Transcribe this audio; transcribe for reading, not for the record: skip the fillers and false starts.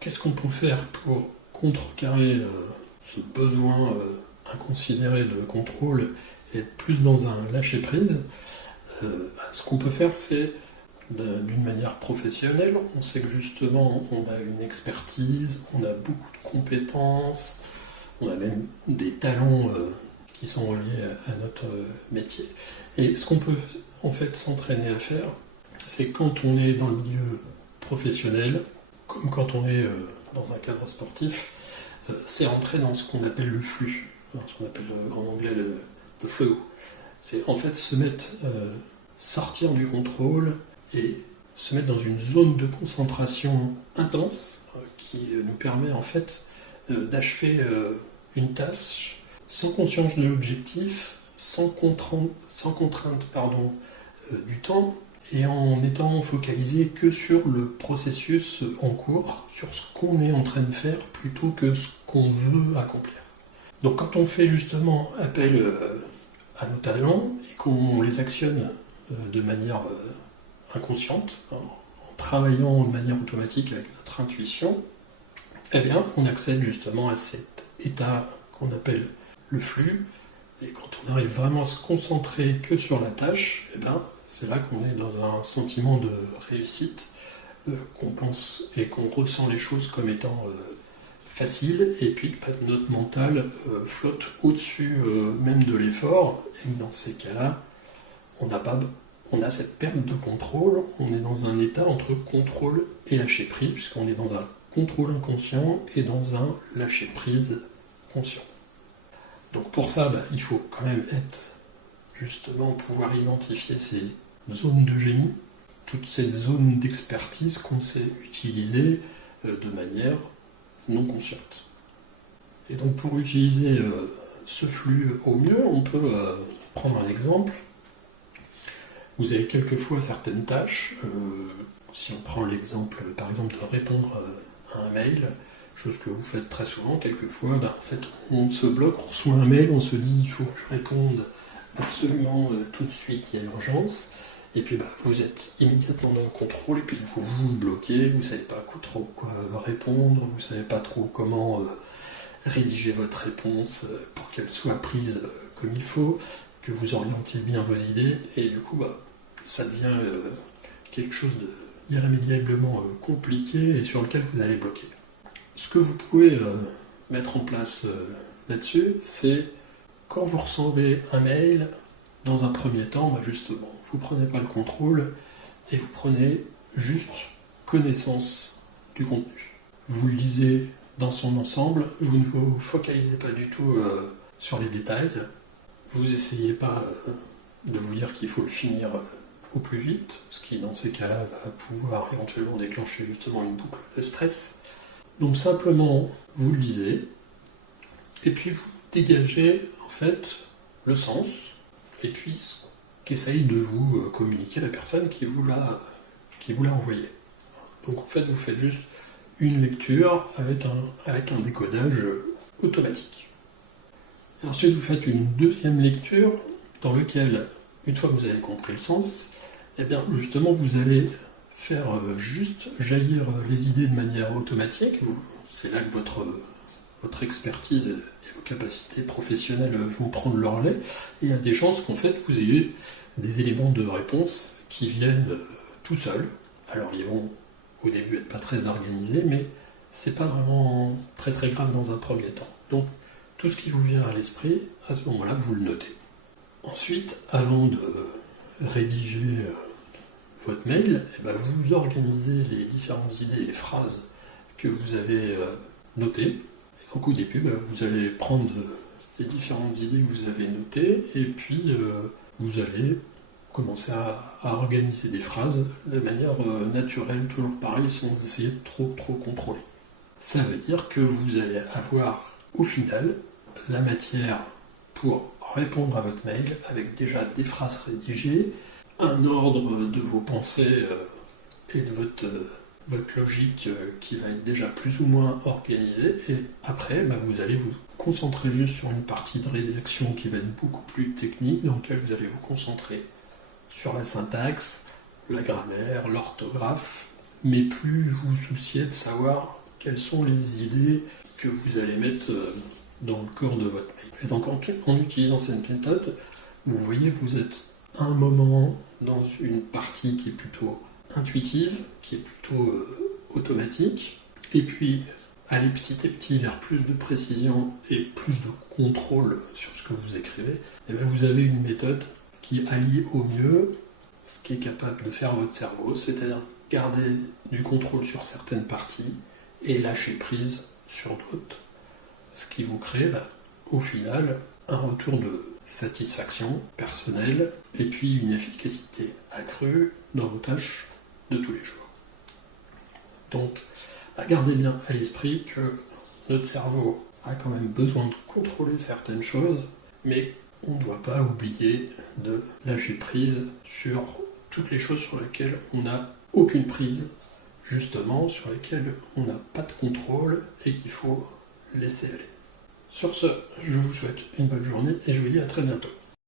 qu'est-ce qu'on peut faire pour contrecarrer ce besoin inconsidéré de contrôle et être plus dans un lâcher-prise? Ce qu'on peut faire, c'est d'une manière professionnelle. On sait que justement, on a une expertise, on a beaucoup de compétences, on a même des talents qui sont reliés à notre métier. Et ce qu'on peut en fait s'entraîner à faire, c'est quand on est dans le milieu professionnel, comme quand on est dans un cadre sportif, c'est rentrer dans ce qu'on appelle le flux, ce qu'on appelle en anglais the flow. C'est en fait se mettre, sortir du contrôle et se mettre dans une zone de concentration intense qui nous permet en fait d'achever une tâche sans conscience de l'objectif, sans contrainte du temps, et en étant focalisé que sur le processus en cours, sur ce qu'on est en train de faire plutôt que ce qu'on veut accomplir. Donc quand on fait justement appel à nos talents et qu'on les actionne de manière inconsciente, en travaillant de manière automatique avec notre intuition, eh bien on accède justement à cet état qu'on appelle le flux, et quand on arrive vraiment à se concentrer que sur la tâche, eh bien c'est là qu'on est dans un sentiment de réussite, qu'on pense et qu'on ressent les choses comme étant faciles, et puis que notre mental flotte au-dessus même de l'effort, et que dans ces cas-là, on a cette perte de contrôle, on est dans un état entre contrôle et lâcher-prise, puisqu'on est dans un contrôle inconscient et dans un lâcher-prise conscient. Donc pour ça, il faut quand même justement pouvoir identifier ces zones de génie, toute cette zone d'expertise qu'on sait utiliser de manière non consciente. Et donc pour utiliser ce flux au mieux, on peut prendre un exemple. Vous avez quelquefois certaines tâches, si on prend l'exemple par exemple de répondre à un mail, chose que vous faites très souvent, quelquefois, en fait, on se bloque, on reçoit un mail, on se dit il faut que je réponde absolument tout de suite, il y a urgence, et puis vous êtes immédiatement dans le contrôle, et puis du coup vous bloquez, vous ne savez pas trop quoi répondre, vous ne savez pas trop comment rédiger votre réponse pour qu'elle soit prise comme il faut, que vous orientiez bien vos idées, et du coup ça devient quelque chose d'irrémédiablement compliqué et sur lequel vous allez bloquer. Ce que vous pouvez mettre en place là-dessus, c'est quand vous recevez un mail, dans un premier temps, justement, vous ne prenez pas le contrôle et vous prenez juste connaissance du contenu. Vous le lisez dans son ensemble, vous ne vous focalisez pas du tout sur les détails, vous n'essayez pas de vous dire qu'il faut le finir au plus vite, ce qui dans ces cas-là va pouvoir éventuellement déclencher justement une boucle de stress. Donc simplement, vous le lisez, et puis vous dégagez en fait le sens, et puis ce qu'essaye de vous communiquer la personne qui vous l'a envoyé. Donc en fait, vous faites juste une lecture avec un décodage automatique. Et ensuite, vous faites une deuxième lecture dans laquelle, une fois que vous avez compris le sens, eh bien justement vous allez faire juste jaillir les idées de manière automatique. C'est là que votre expertise et vos capacités professionnelles vont prendre le relais. Et il y a des chances qu'en fait vous ayez des éléments de réponse qui viennent tout seuls. Alors ils vont au début être pas très organisés, mais c'est pas vraiment très très grave dans un premier temps. Donc tout ce qui vous vient à l'esprit, à ce moment-là, vous le notez. Ensuite, avant de rédiger votre mail, vous organisez les différentes idées et phrases que vous avez notées. Et donc au début, vous allez prendre les différentes idées que vous avez notées et puis vous allez commencer à organiser des phrases de manière naturelle, toujours pareil, sans essayer de trop contrôler. Ça veut dire que vous allez avoir au final la matière pour répondre à votre mail avec déjà des phrases rédigées, un ordre de vos pensées et de votre logique qui va être déjà plus ou moins organisée, et après vous allez vous concentrer juste sur une partie de rédaction qui va être beaucoup plus technique, dans laquelle vous allez vous concentrer sur la syntaxe, la grammaire, l'orthographe, mais plus vous souciez de savoir quelles sont les idées que vous allez mettre dans le corps de votre mail. Et donc en utilisant cette méthode, vous voyez, vous êtes à un moment dans une partie qui est plutôt intuitive, qui est plutôt automatique, et puis aller petit à petit vers plus de précision et plus de contrôle sur ce que vous écrivez, et bien vous avez une méthode qui allie au mieux ce qui est capable de faire votre cerveau, c'est-à-dire garder du contrôle sur certaines parties et lâcher prise sur d'autres, ce qui vous crée au final un retour de satisfaction personnelle et puis une efficacité accrue dans vos tâches de tous les jours. Donc, gardez bien à l'esprit que notre cerveau a quand même besoin de contrôler certaines choses, mais on ne doit pas oublier de lâcher prise sur toutes les choses sur lesquelles on n'a aucune prise, justement, sur lesquelles on n'a pas de contrôle et qu'il faut laisser aller. Sur ce, je vous souhaite une bonne journée et je vous dis à très bientôt.